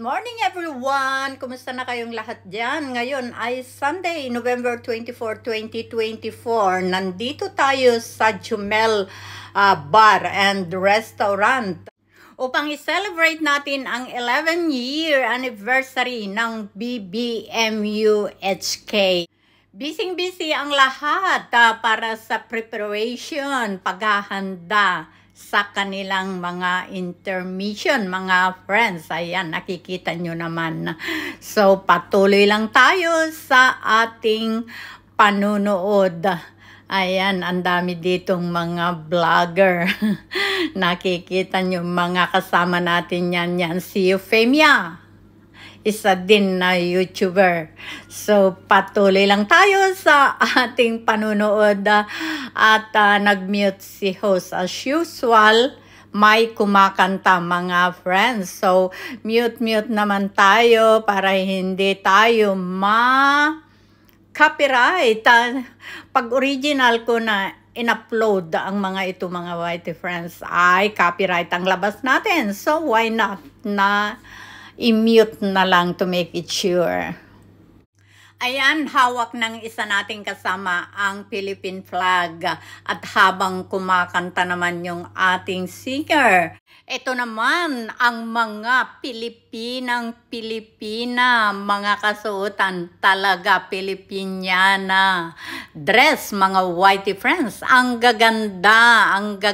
Good morning everyone! Kumusta na kayong lahat dyan? Ngayon ay Sunday, November 24, 2024. Nandito tayo sa Jumel Bar and Restaurant upang i-celebrate natin ang 11-year anniversary ng BBMU HK. Busy-busy ang lahat para sa preparation, paghahanda sa kanilang mga intermission, mga friends. Ayan, nakikita nyo naman. So, patuloy lang tayo sa ating panunood. Ayan, ang dami ditong mga vlogger. Nakikita nyo mga kasama natin yan. Si Euphemia, isa din na YouTuber. So, patuloy lang tayo sa ating panunood at nag-mute si host. As usual, may kumakanta mga friends. So, mute naman tayo para hindi tayo ma-copyright. Pag original ko na in-upload ang mga ito mga white friends ay copyright ang labas natin. So, why not na i-mute na lang to make it sure. Ayan, hawak ng isa nating kasama ang Philippine flag at habang kumakanta naman yung ating singer. Ito naman ang mga Pilipina, mga kasuotan talaga Pilipiniana. Dress, mga whitey friends, ang gaganda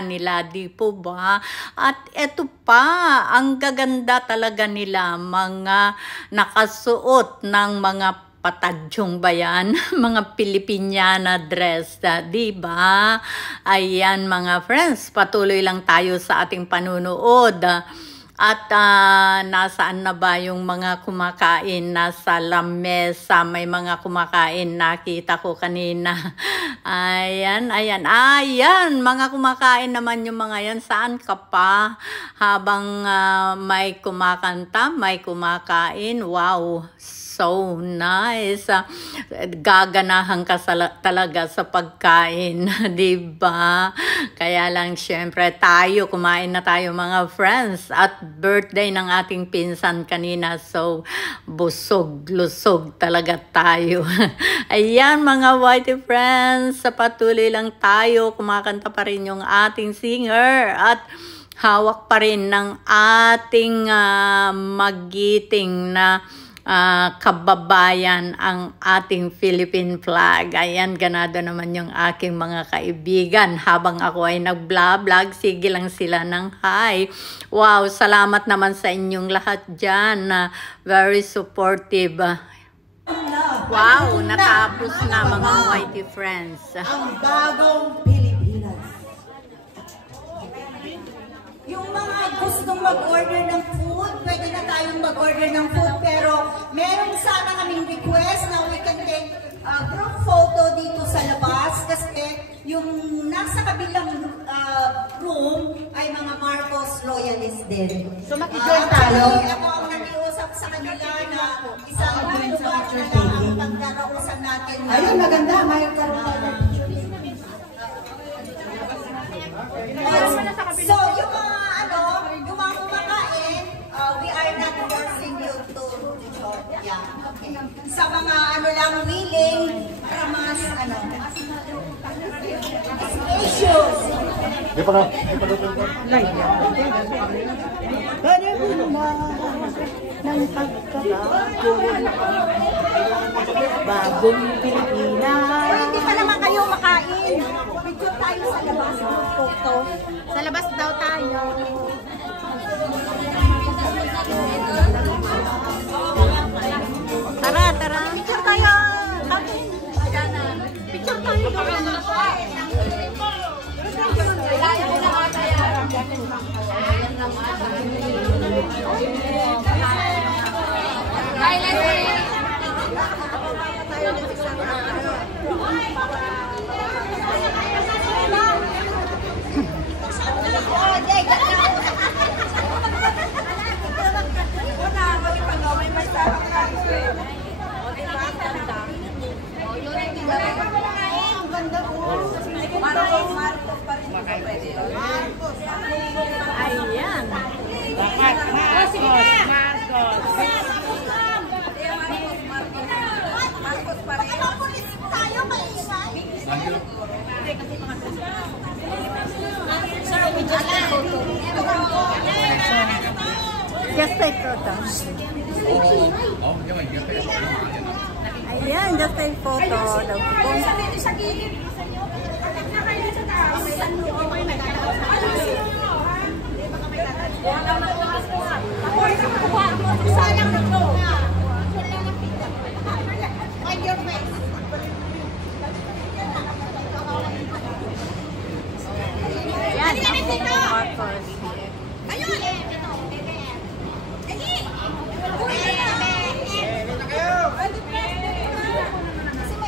nila, di po ba? At ito pa, ang gaganda talaga nila, mga nakasuot ng mga patadyong bayan, mga Pilipiniana dress, di ba? Ayan mga friends, patuloy lang tayo sa ating panunood. At nasaan na ba yung mga kumakain? Nasa lamesa, may mga kumakain, nakita ko kanina. Ayan, mga kumakain naman yung mga yan. Saan ka pa? Habang may kumakanta, may kumakain. Wow, so nice. Gaganahan ka talaga sa pagkain, di ba? Kaya lang syempre tayo, kumain na tayo mga friends. At birthday ng ating pinsan kanina. So, busog-lusog talaga tayo. Ayan mga whitey friends, sa patuloy lang tayo. Kumakanta pa rin yung ating singer. At hawak pa rin ng ating magiting na kababayan ang ating Philippine flag. Ayan, ganado naman yung aking mga kaibigan. Habang ako ay nag-vlog, sige lang sila ng hi. Wow, salamat naman sa inyong lahat dyan. Very supportive. Wow, natapos na mga whitey friends. Ang bagong Pilipinas. Yung mga gustong mag-order ng food, pwede na tayong mag-order ng food, pero meron sana kaming request na we can take group photo dito sa labas kasi yung nasa kabilang room ay mga Marcos loyalists din. So makijoin tayo. Ako ang nakiusap sa kanila na isang lugar na lang ang pagdarausan natin. Ayun, maganda. May karoon. So, yung mga kumakain, we are not forcing you to join. Yeah, okay. Sa mga lang willing, para mas issues. Di pa na. Pwede mo naman ng pagkakato. Bagong Pilipinas. Hindi pa naman kayo makain. Picture tayo sa labas. Photo. Sa labas daw tayo. Tara. Picture tayo. Picture tayo. Ayan. Marcos. Just take photo. Ayan, just take photo.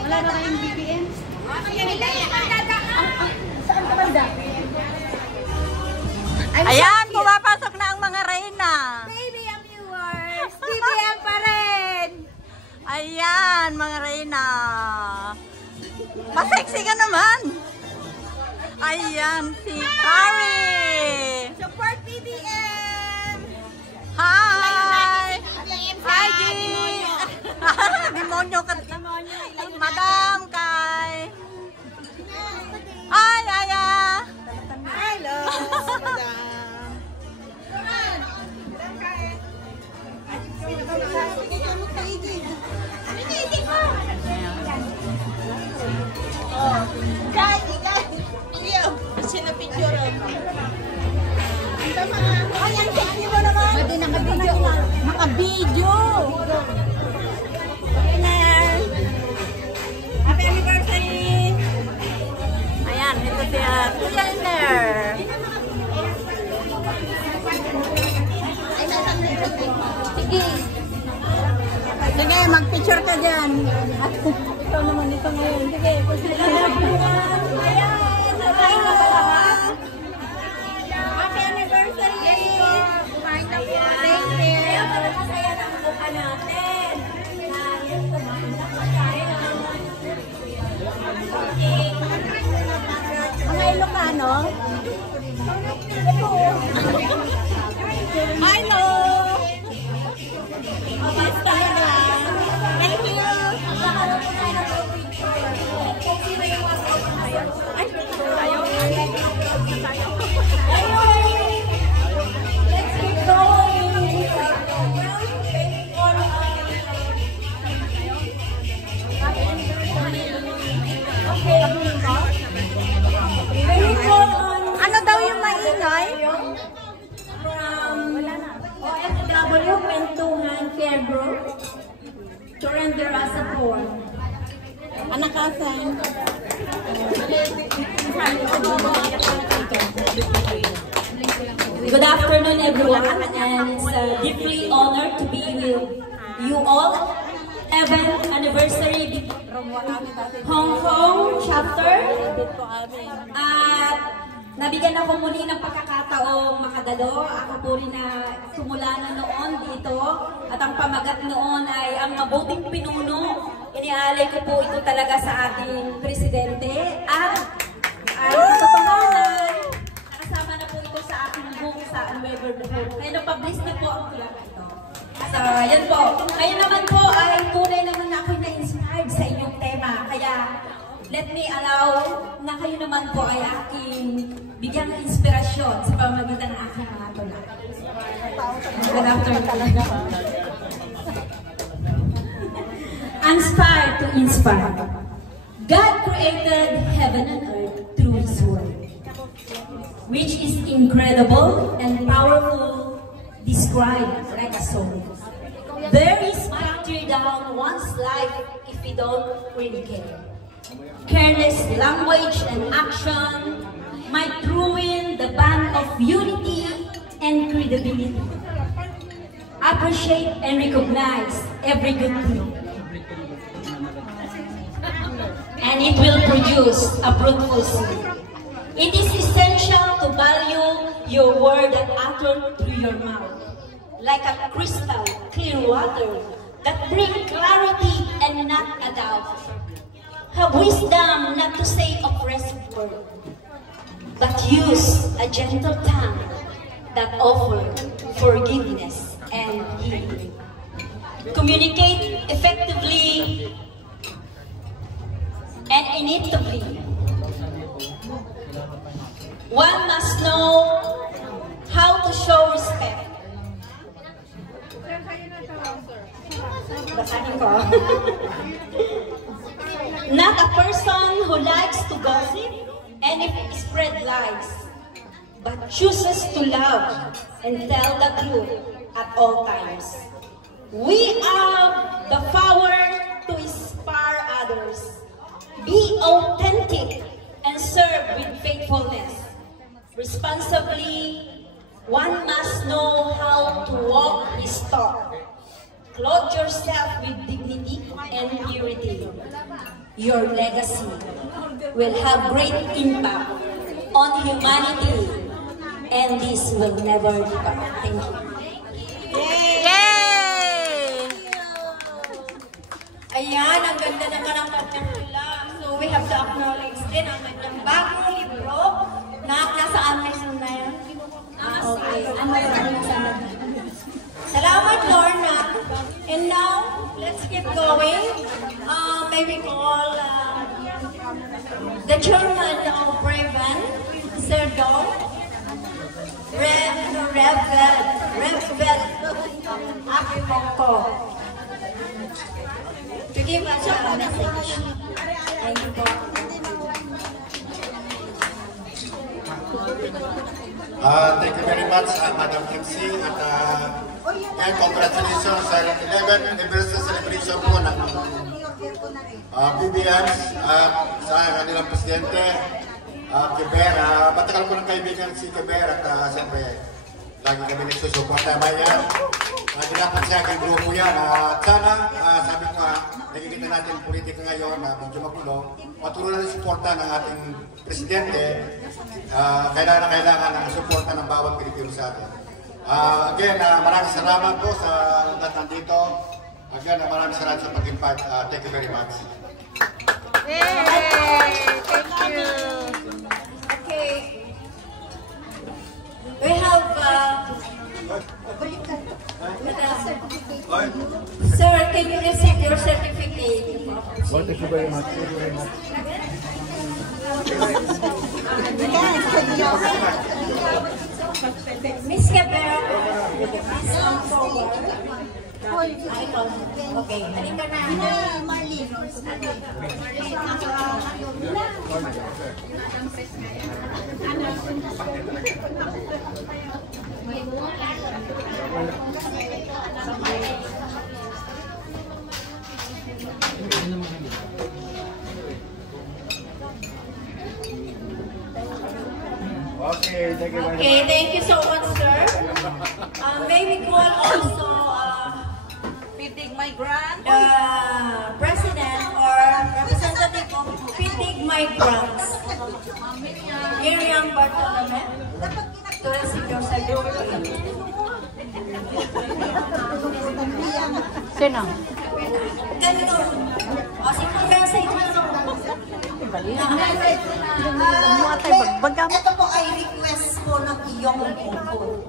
Wala na kayong BBM? Ayan, pumapasok na ang mga reyna. Baby, ang viewers! BBM pa rin! Ayan, mga reyna. Masexy ka naman. Ayan, si Kari. Support BBM! Hi! Hi, G! Demonyo ka. Madam, Kai. Hi, Aya. Hello, madam. Naka-video. Happy anniversary. Ayan, ito siya. Tinder. Sige. Sige, mag-picture ka dyan. At ito naman ito ngayon. Sige, Happy anniversary. Thank you. Masaya na ang buka natin. Mga Ilocano. Hello. Thank you. Let's keep going. Ano daw yung maingay? From OFW Pentungan Care Group to render us support. Anakasan. Good afternoon, everyone, and it's a deeply honored to be with you all. 7th anniversary Hong Kong chapter. At nabigyan ako muli ng pagkakataong makadalo. Ako po rin na sumula na noon dito. At ang pamagat noon ay ang mabuting pinuno. Inialay ko po ito talaga sa ating presidente. At sa pangalan, nakasama na po ito sa aking book sa Unwavered Hope. Kaya napabliss niyo po ang tulad ito. At yan po. Ngayon naman po ay tunay naman na ako'y na-inspired sa inyong tema. Kaya let me allow na kayo naman po ay aking bigyan ng inspirasyon sa pamamagitan ng aking mga tula. Good afternoon. Inspired to inspire. God created heaven and earth through His word, which is incredible and powerful, described like a soul. There is factor down one's life if we don't really care. Careless language and action might ruin the bond of unity and credibility. Appreciate and recognize every good thing, and it will produce a fruitful seed. It is essential to value your word that uttered through your mouth, like a crystal clear water that brings clarity and not a doubt. Have wisdom not to say oppressive word, but use a gentle tongue that offers forgiveness and healing. Communicate effectively and innately. One must know how to show respect, basahin ko. Not a person who likes to gossip and spread lies, but chooses to love and tell the truth at all times. We have the power to inspire others. Be authentic and serve with faithfulness. Responsibly, one must know how to walk his talk. Clothe yourself with dignity and purity. Your legacy will have great impact on humanity, and this will never depart. Thank you. Yay! Ayan, ang ganda naman ang kanta nila. So we have to acknowledge din ang kanyang bagong libro na nasa Amazon na yan. Okay. Salamat, Lorna. And now, let's keep going. May we call the chairman of Raven, Sir Don, Revel Akipoko, to give us a message. Thank you. Thank you very much, Madam MC, and congratulations sa 11th anniversary celebration po ng BBM sa kanilang presidente, Keber. Matagal ko ng kaibigan si Keber at siyempre lagi kami nagsusuporta bayan. Dapat siya kay grupo yan. At sana, sabi ko nga, nakikita natin yung politika ngayon na medyo magulo. Patuloy na suporta ng ating presidente. Kailangan ng suporta ng bawat Pilipino sa atin. Again, maraming salamat po sa lahat nandito. Again, maraming salamat sa pag-invite. Thank you very much. Yay! Thank you. Okay. We have Sir, can you receive your certificate? Well, thank you very much. Thank you very much. Miss Keber, please come forward. Okay, halika na. Marlene. Okay, thank you very much. Okay, thank you so much, sir. May we call also Pitig my grant. the president or representative of Pitig Migrants, Miriam Bartolome, to receive your certificate. Sino? Ganito. O, si Kuya sa inyo. Ito po ay request po ng iyong grupo.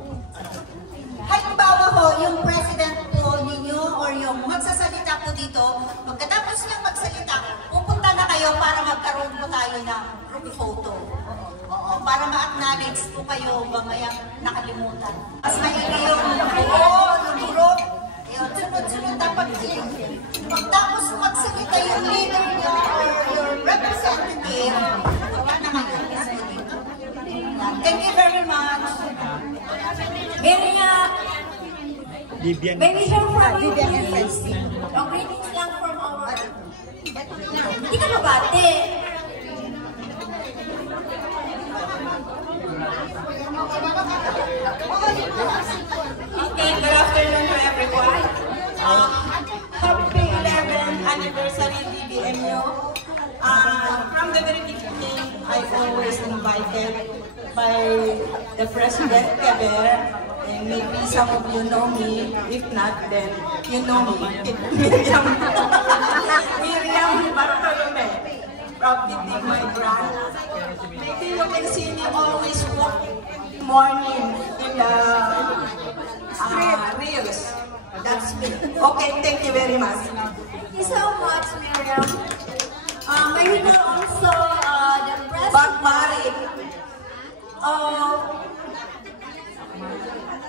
Halimbawa po, yung president po ninyo or yung magsasalita po dito, pagkatapos niyang magsalita, pupunta na kayo para magkaroon po tayo ng group photo. Oo, para ma-acknowledge po kayo mamaya nakalimutan. Mas maigi yung group. Yun, sunod-sunod dapat yun. Pagtapos magsalita yung leader niyo or your representative, gawa na kayo. Thank you very much. May we hear from you, please? Greetings lang from our... Hindi ka mabati. Okay, good afternoon to everyone. Happy 11th anniversary DBMU. From the very beginning, I always invited by the President Keber, and maybe some of you know me. If not, then you know me. Miriam Bartolome from Pitig Migrants. Maybe you can see me always walk morning in the reels. That's me. Okay, thank you very much. Thank you so much, Miriam. May we know also the president... Bob Mari.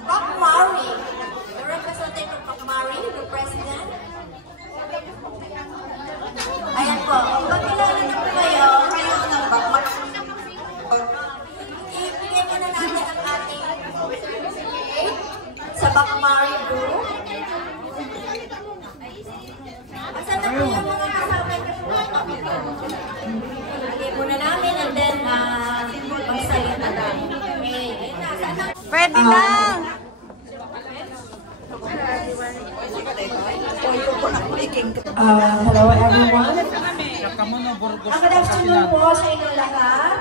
Bob Mari, the representative of Bob Mari, the president. go. Asan na po yung mga kasama niyo? Lagay muna namin and then magsalita na. Okay, ayun na. Asan na? Pwede lang. Hello everyone. Good afternoon po sa inyong lahat.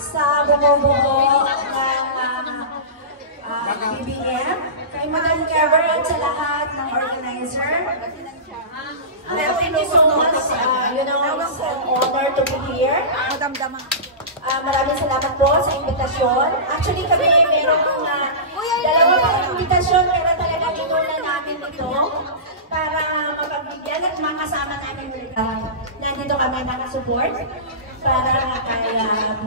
Sa bumubuo ng BBM, kay Madam Kever at sa lahat ng organizer. Thank you so much. It's an honor to be here. Maraming salamat po sa imbitasyon. Actually kami merong dalawang imbitasyon pero talagang inuna namin ito para mapagbigyan at makasama namin nandito kami nakasupport para kay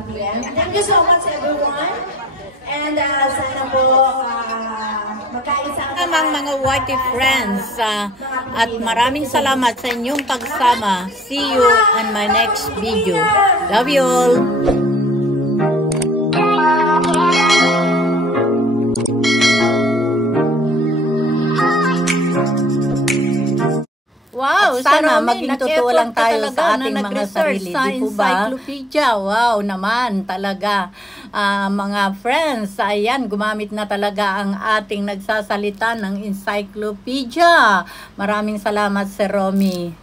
BBM. Thank you so much everyone. And sana po magkaisa Amang mga whitey friends at maraming salamat sa inyong pagsama. See you on my next video. Love you all. Wow, sana maging totoo lang tayo sa ating mga sarili, di po ba? Encyclopedia, wow naman talaga. Mga friends, ayan, gumamit na talaga ang ating nagsasalita ng encyclopedia. Maraming salamat, Sir Romy.